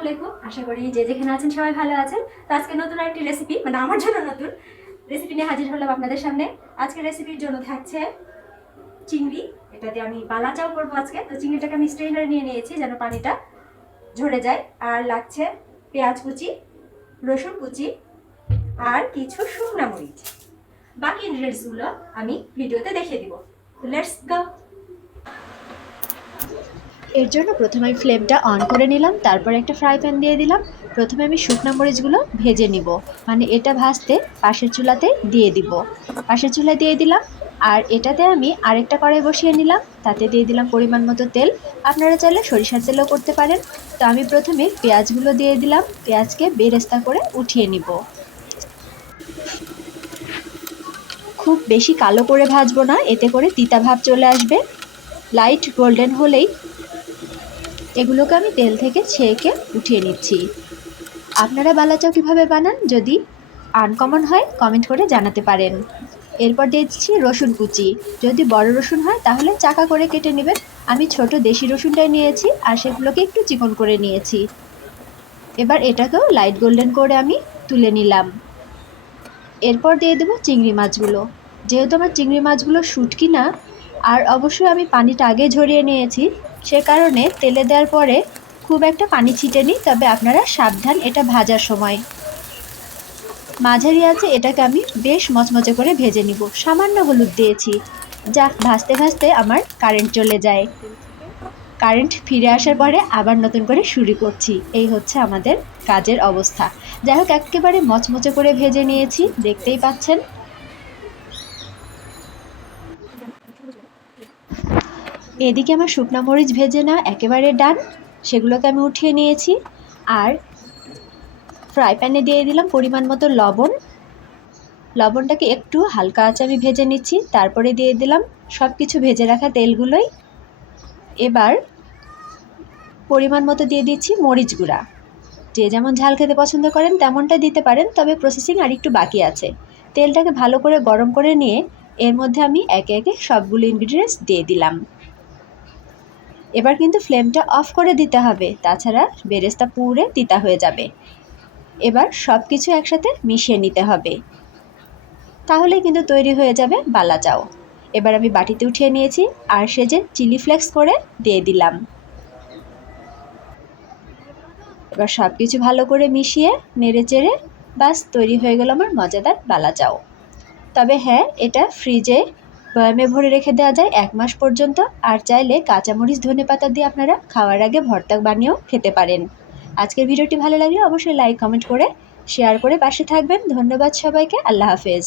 আলাইকুম। আশা করি যে যেখানে আছেন সবাই ভালো আছেন। তো আজকে নতুন একটি রেসিপি, মানে আমার জন্য নতুন রেসিপি নিয়ে হাজির হলাম আপনাদের সামনে। আজকে রেসিপির জন্য থাকছে চিংড়ি। এটা দিয়ে আমি বালা চাও করবো আজকে। তো চিংড়িটাকে আমি স্ট্রেনারে নিয়ে নিয়েছি যেন পানিটা ঝরে যায়। আর লাগছে পেঁয়াজ কুচি, রসুন কুচি আর কিছু শুকনো মরিচ। বাকি ইনগ্রেডিয়েন্টসগুলো আমি ভিডিওতে দেখিয়ে দিব। Let's go. এর জন্য প্রথমে আমি ফ্লেমটা অন করে নিলাম, তারপর একটা ফ্রাই প্যান দিয়ে দিলাম। প্রথমে আমি শুকনো মরিচগুলো ভেজে নিব, মানে এটা ভাজতে পাশের চুলাতে দিয়ে দিব। পাশের চুলায় দিয়ে দিলাম। আর এটাতে আমি আরেকটা কড়াই বসিয়ে নিলাম, তাতে দিয়ে দিলাম পরিমাণ মতো তেল। আপনারা চাইলে সরিষার তেলও করতে পারেন। তো আমি প্রথমে পেঁয়াজগুলো দিয়ে দিলাম, পেঁয়াজকে বেরেস্তা করে উঠিয়ে নিব। খুব বেশি কালো করে ভাজবো না, এতে করে তিতা ভাব চলে আসবে। লাইট গোল্ডেন হলেই এগুলোকে আমি তেল থেকে ছেঁকে উঠিয়ে নিচ্ছি। আপনারা বালাচাও কীভাবে বানান যদি আনকমন হয় কমেন্ট করে জানাতে পারেন। এরপর দিচ্ছি রসুন কুচি। যদি বড় রসুন হয় তাহলে চাকা করে কেটে নেবেন। আমি ছোট দেশি রসুনটাই নিয়েছি আর সেগুলোকে একটু চিকন করে নিয়েছি। এবার এটাকেও লাইট গোল্ডেন করে আমি তুলে নিলাম। এরপর দিয়ে দেবো চিংড়ি মাছগুলো। যেহেতু আমার চিংড়ি মাছগুলো শুটকি না, আর অবশ্যই আমি পানিটা আগে ঝরিয়ে নিয়েছি, সে কারণে তেলে দেওয়ার পরে খুব একটা পানি ছিটেনি। তবে আপনারা সাবধান এটা ভাজার সময়। মাঝারি আছে এটাকে আমি বেশ মচমচে করে ভেজে নিব। সামান্য হলুদ দিয়েছি। যাক, ভাজতে ভাজতে আমার কারেন্ট চলে যায়। কারেন্ট ফিরে আসার পরে আবার নতুন করে শুরু করছি। এই হচ্ছে আমাদের কাজের অবস্থা। যাই হোক, একেবারে মচমচে করে ভেজে নিয়েছি, দেখতেই পাচ্ছেন। এদিকে আমার শুকনো মরিচ ভেজে না একেবারে ডান, সেগুলোকে আমি উঠিয়ে নিয়েছি। আর ফ্রাই প্যানে দিয়ে দিলাম পরিমাণ মতো লবণ। লবণটাকে একটু হালকা আঁচে আমি ভেজে নিচ্ছি, তারপরে দিয়ে দিলাম সব কিছু ভেজে রাখা তেলগুলোই। এবার পরিমাণ মতো দিয়ে দিচ্ছি মরিচ গুঁড়া। যে যেমন ঝাল খেতে পছন্দ করেন তেমনটা দিতে পারেন, তবে প্রসেসিং আর একটু বাকি আছে। তেলটাকে ভালো করে গরম করে নিয়ে এর মধ্যে আমি একে একে সবগুলো ইনগ্রিডিয়েন্টস দিয়ে দিলাম। এবার কিন্তু ফ্লেমটা অফ করে দিতে হবে, তাছাড়া বেরেস্তা পুড়ে তিতা হয়ে যাবে। এবার সব কিছু একসাথে মিশিয়ে নিতে হবে, তাহলে কিন্তু তৈরি হয়ে যাবে বালা চাও। এবার আমি বাটিতে উঠিয়ে নিয়েছি আর সেজে চিলি ফ্লেক্স করে দিয়ে দিলাম। এবার সব কিছু ভালো করে মিশিয়ে নেড়ে চেড়ে বাস তৈরি হয়ে গেল আমার মজাদার বালা চাও। তবে হ্যাঁ, এটা ফ্রিজে বয়ামে ভরে রেখে দেওয়া যায় 1 মাস পর্যন্ত। আর চাইলে কাঁচামরিচ ধনেপাতা দিয়ে আপনারা খাওয়ার আগে ভর্তা বানিয়েও খেতে পারেন। আজকের ভিডিওটি ভালো লাগলে অবশ্যই লাইক কমেন্ট করে শেয়ার করে পাশে থাকবেন। ধন্যবাদ সবাইকে। আল্লাহ হাফেজ।